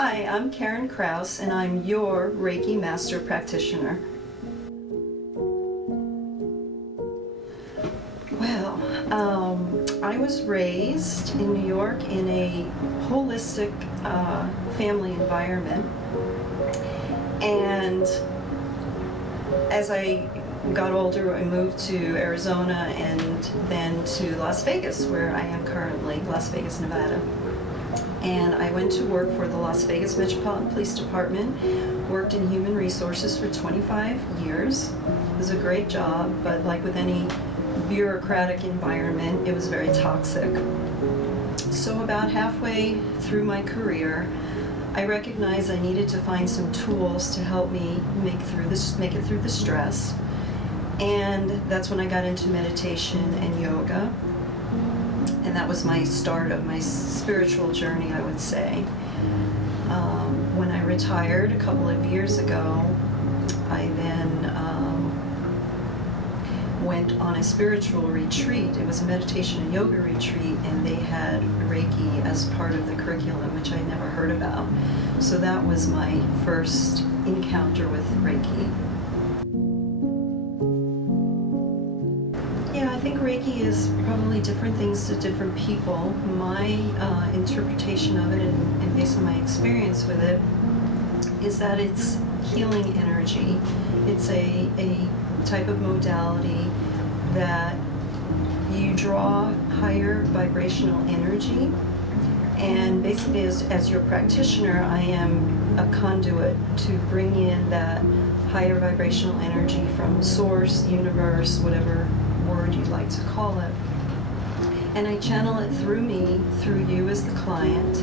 Hi, I'm Karen Krauss, and I'm your Reiki Master practitioner. Well, I was raised in New York in a holistic family environment, and as I got older, I moved to Arizona and then to Las Vegas, where I am currently, Las Vegas, Nevada. And I went to work for the Las Vegas Metropolitan Police Department, worked in human resources for 25 years. It was a great job, but like with any bureaucratic environment, it was very toxic. So about halfway through my career, I recognized I needed to find some tools to help me make it through the stress. And that's when I got into meditation and yoga. And that was my start of my spiritual journey, I would say. When I retired a couple of years ago, I then went on a spiritual retreat. It was a meditation and yoga retreat, and they had Reiki as part of the curriculum, which I'd never heard about. So that was my first encounter with Reiki. Yeah, I think Reiki is probably different things to different people. My interpretation of it, and based on my experience with it, is that it's healing energy. It's a type of modality that you draw higher vibrational energy, and basically as your practitioner, I am a conduit to bring in that higher vibrational energy from source, universe, whatever word you'd like to call it. And I channel it through me, through you as the client,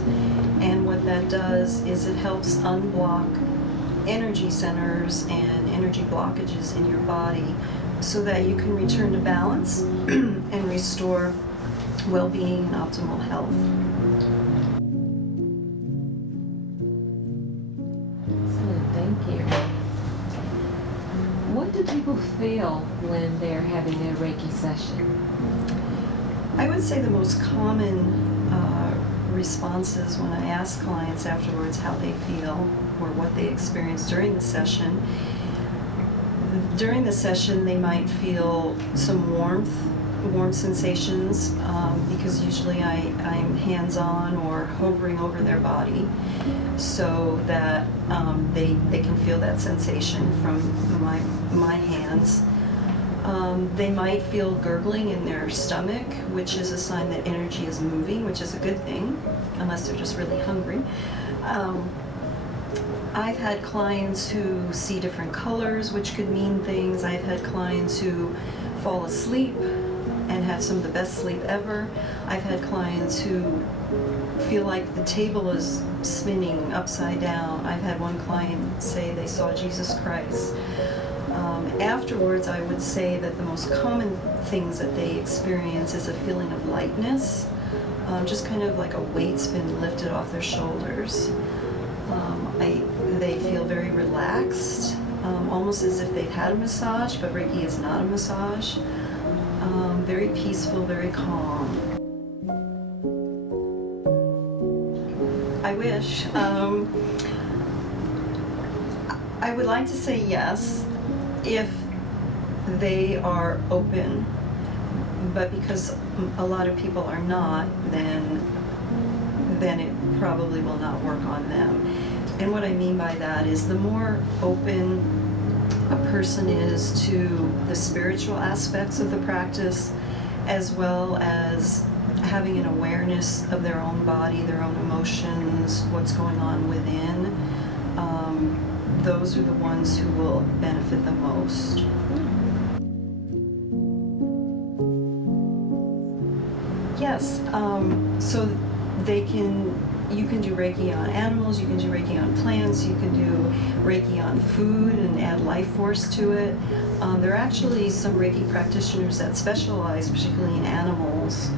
and what that does is it helps unblock energy centers and energy blockages in your body so that you can return to balance and restore well-being and optimal health. Excellent, thank you. What do people feel when they're having a Reiki session? I would say the most common responses when I ask clients afterwards how they feel or what they experience during the session. During the session, they might feel some warm sensations because usually I'm hands-on or hovering over their body so that they can feel that sensation from my hands. They might feel gurgling in their stomach, which is a sign that energy is moving, which is a good thing, unless they're just really hungry. I've had clients who see different colors, which could mean things. I've had clients who fall asleep and have some of the best sleep ever. I've had clients who feel like the table is spinning upside down. I've had one client say they saw Jesus Christ. Afterwards, I would say that the most common things that they experience is a feeling of lightness, just kind of like a weight's been lifted off their shoulders. They feel very relaxed, almost as if they've had a massage, but Reiki is not a massage. Very peaceful, very calm. I wish. I would like to say yes, if they are open, but because a lot of people are not, then it probably will not work on them. And what I mean by that is the more open a person is to the spiritual aspects of the practice, as well as having an awareness of their own body, their own emotions, what's going on within, those are the ones who will benefit the most. Yes, so you can do Reiki on animals, you can do Reiki on plants, you can do Reiki on food and add life force to it. There are actually some Reiki practitioners that specialize particularly in animals.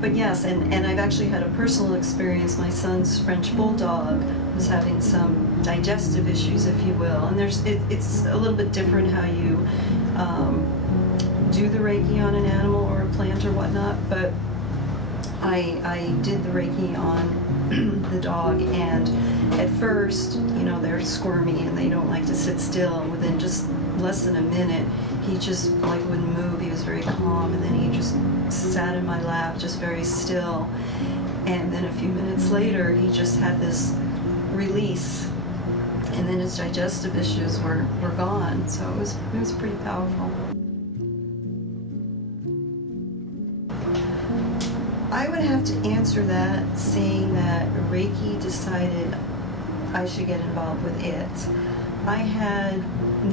But yes, and I've actually had a personal experience. My son's French bulldog was having some digestive issues, if you will, and it's a little bit different how you do the Reiki on an animal or a plant or whatnot, but I did the Reiki on the dog, and at first, they're squirmy and they don't like to sit still. Within just less than a minute, he just like wouldn't move. He was very calm, and then he just sat in my lap, just very still. And then a few minutes later, he just had this release, and then his digestive issues were gone. So it was pretty powerful. I would have to answer that saying that Reiki decided I should get involved with it. I had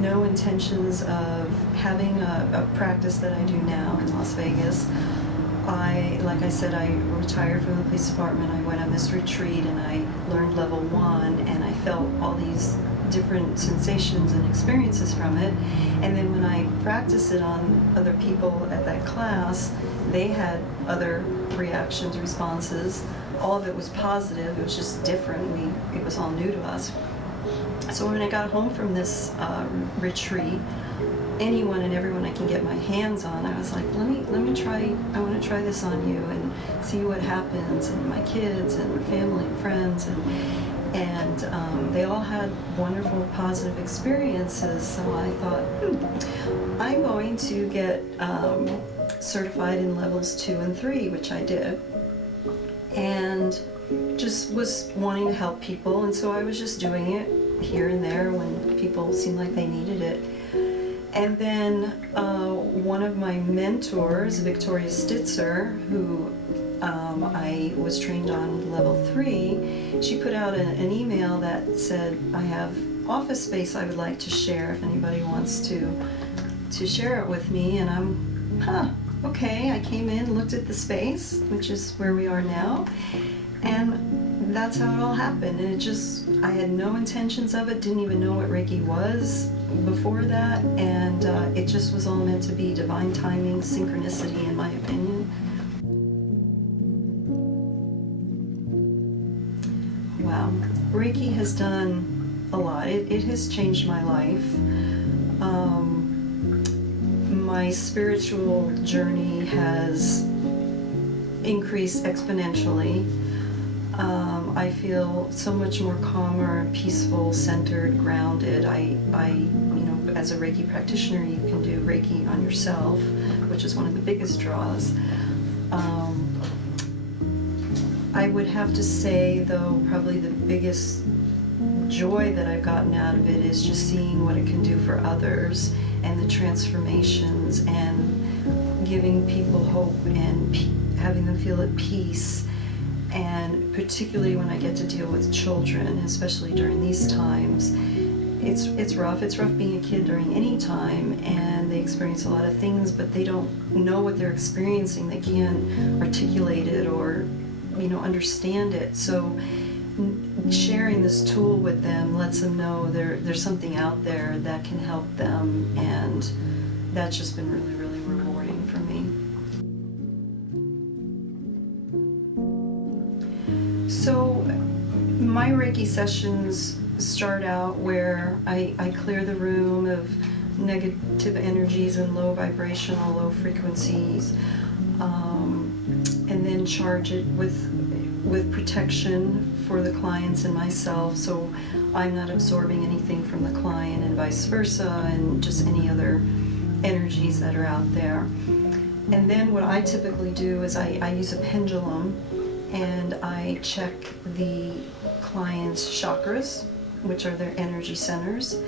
no intentions of having a practice that I do now in Las Vegas. Like I said, I retired from the police department. I went on this retreat and I learned level 1, and I felt all these different sensations and experiences from it. And then when I practiced it on other people at that class, they had other reactions, responses. All of it was positive. It was just different. It was all new to us. So when I got home from this retreat, anyone and everyone I can get my hands on, I was like, let me try. I want to try this on you and see what happens. And my kids and family and friends, and they all had wonderful, positive experiences. So I thought, I'm going to get certified in levels 2 and 3, which I did, and just was wanting to help people. And so I was just doing it here and there when people seemed like they needed it. And then one of my mentors, Victoria Stitzer, who I was trained on level 3, she put out an email that said, I have office space I would like to share if anybody wants to share it with me. And I'm, okay. I came in, looked at the space, which is where we are now, and that's how it all happened. And I had no intentions of it, didn't even know what Reiki was before that, and it just was all meant to be divine timing, synchronicity, in my opinion. Wow, Reiki has done a lot. It has changed my life. My spiritual journey has increased exponentially. I feel so much more calmer, peaceful, centered, grounded. As a Reiki practitioner, you can do Reiki on yourself, which is one of the biggest draws. I would have to say, though, probably the biggest joy that I've gotten out of it is just seeing what it can do for others, and the transformations, and giving people hope, and having them feel at peace. And particularly when I get to deal with children, especially during these times, it's rough. It's rough being a kid during any time, and they experience a lot of things, but they don't know what they're experiencing. They can't articulate it or, understand it. So sharing this tool with them lets them know there's something out there that can help them, and that's just been really, really rewarding for me. So my Reiki sessions start out where I clear the room of negative energies and low vibrational, low frequencies, and then charge it with protection for the clients and myself, so I'm not absorbing anything from the client, and vice versa, and just any other energies that are out there. And then what I typically do is I use a pendulum, and I check the client's chakras, which are their energy centers,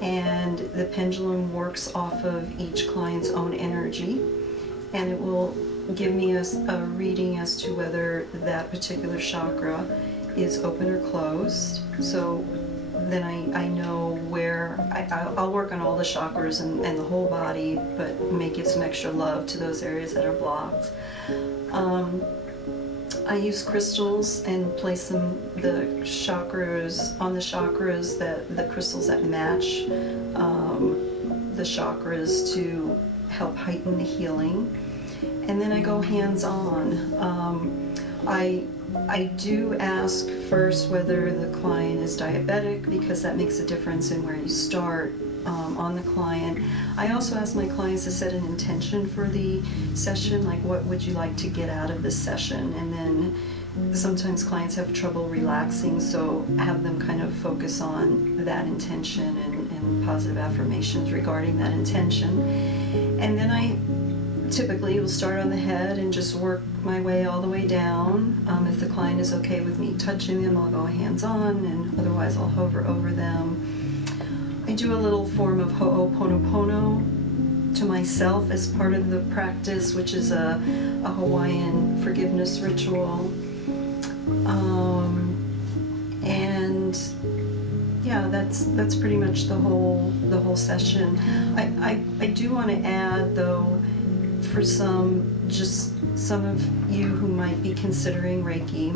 and the pendulum works off of each client's own energy, and it will give me a reading as to whether that particular chakra is open or closed. So then I know where I'll work on all the chakras and the whole body, but may give some extra love to those areas that are blocked. I use crystals and place the chakras on the chakras, the crystals that match the chakras to help heighten the healing. And then I go hands-on. I do ask first whether the client is diabetic, because that makes a difference in where you start on the client. I also ask my clients to set an intention for the session, like what would you like to get out of this session, and then sometimes clients have trouble relaxing, so have them kind of focus on that intention and positive affirmations regarding that intention. And then I typically will start on the head and just work my way all the way down. If the client is okay with me touching them, I'll go hands-on, and otherwise I'll hover over them. I do a little form of ho'oponopono to myself as part of the practice, which is a Hawaiian forgiveness ritual. And yeah, that's pretty much the whole session. I do want to add, though, for some of you who might be considering Reiki.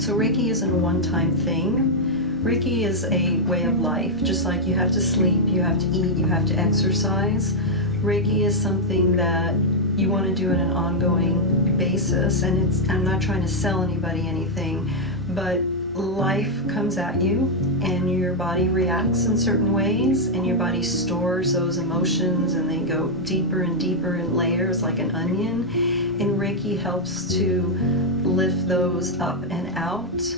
So Reiki isn't a one-time thing. Reiki is a way of life. Just like you have to sleep, you have to eat, you have to exercise. Reiki is something that you want to do on an ongoing basis. And I'm not trying to sell anybody anything, but life comes at you and your body reacts in certain ways, and your body stores those emotions, and they go deeper and deeper in layers like an onion, and Reiki helps to lift those up and out.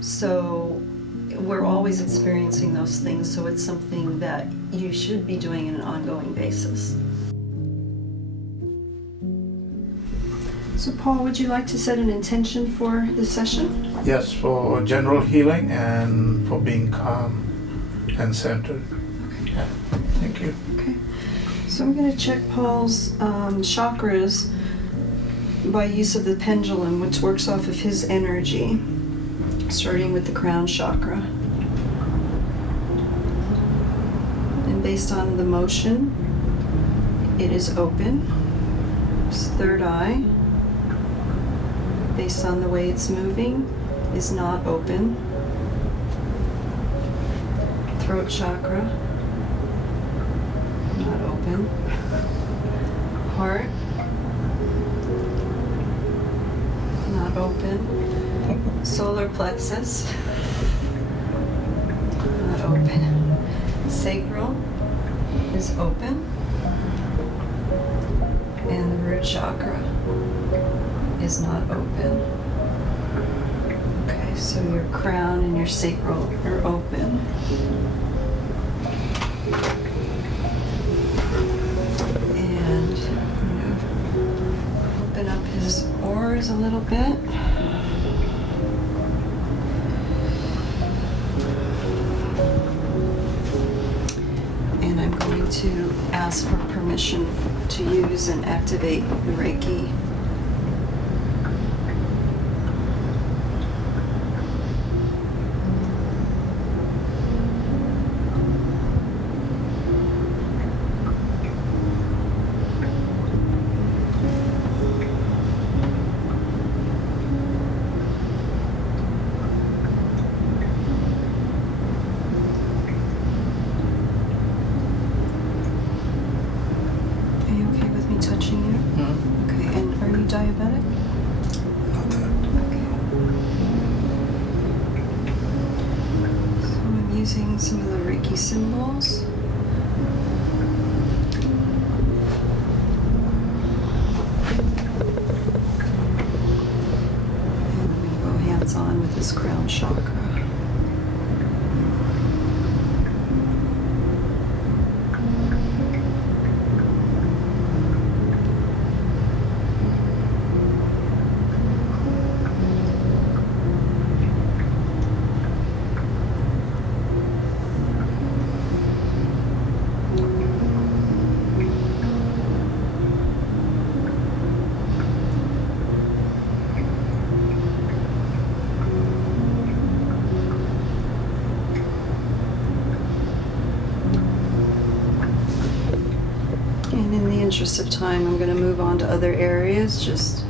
So we're always experiencing those things, so it's something that you should be doing on an ongoing basis. So Paul, would you like to set an intention for the session? Yes, for general healing and for being calm and centered. Okay. Yeah. Thank you. Okay. So I'm going to check Paul's chakras by use of the pendulum, which works off of his energy, starting with the crown chakra. And based on the motion, it is open. His third eye, based on the way it's moving, is not open. Throat chakra, not open. Heart, not open. Solar plexus, not open. Sacral is open. And the root chakra is not open. Okay, so your crown and your sacral are open. And I'm going to open up his auras a little bit. And I'm going to ask for permission to use and activate the Reiki. Touching you? Mm-hmm. Okay, and are you diabetic? Not that. Okay. So I'm using some of the Reiki symbols. And I'm going to go hands-on with this crown chakra. And in the interest of time, I'm going to move on to other areas. Just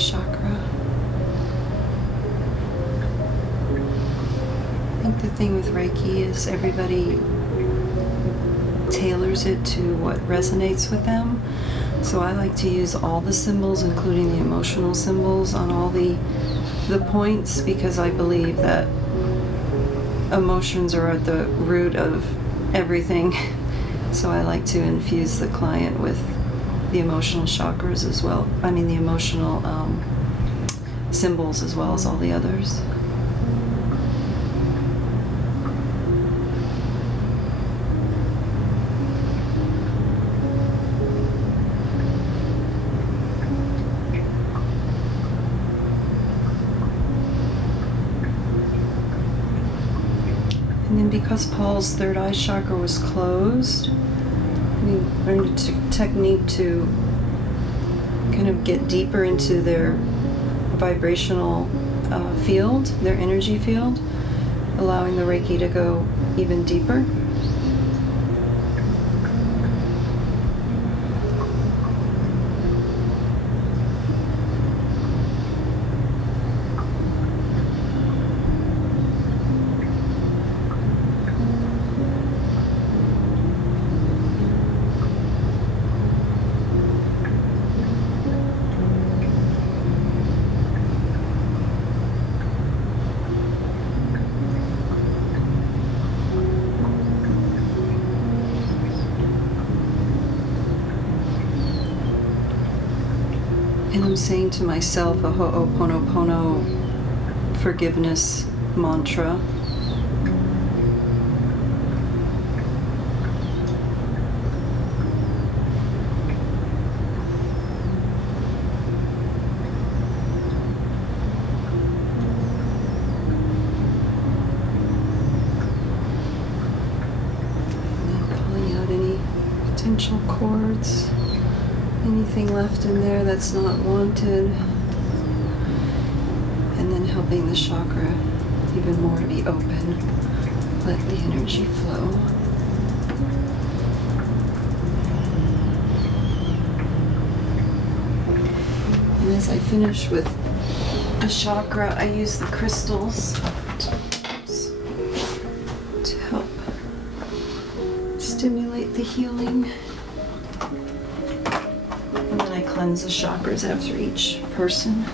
chakra. I think the thing with Reiki is everybody tailors it to what resonates with them. So I like to use all the symbols, including the emotional symbols, on all the points, because I believe that emotions are at the root of everything. So I like to infuse the client with the emotional chakras as well. I mean the emotional symbols as well as all the others. And then because Paul's third eye chakra was closed, we learned a technique to kind of get deeper into their vibrational field, their energy field, allowing the Reiki to go even deeper. And I'm saying to myself a Ho'oponopono forgiveness mantra. And pulling out any potential cords. Anything left in there that's not wanted, and then helping the chakra even more to be open. Let the energy flow. And as I finish with the chakra, I use the crystals to help stimulate the healing. And then I cleanse the chakras after each person.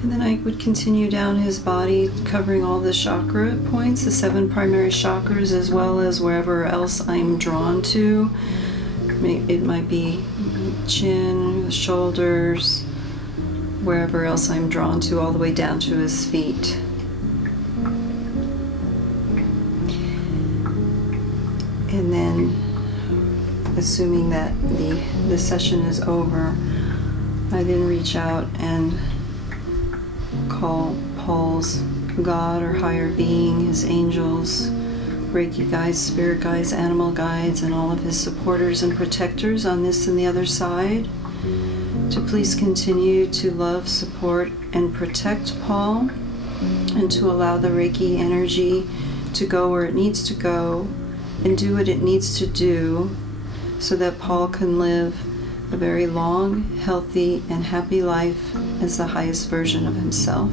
And then I would continue down his body, covering all the chakra points, the 7 primary chakras, as well as wherever else I'm drawn to. It might be chin, the shoulders, wherever else I'm drawn to, all the way down to his feet. And then, assuming that the session is over, I then reach out and call Paul's God or higher being, his angels, Reiki guides, spirit guides, animal guides, and all of his supporters and protectors on this and the other side to please continue to love, support, and protect Paul, and to allow the Reiki energy to go where it needs to go and do what it needs to do so that Paul can live a very long, healthy, and happy life as the highest version of himself.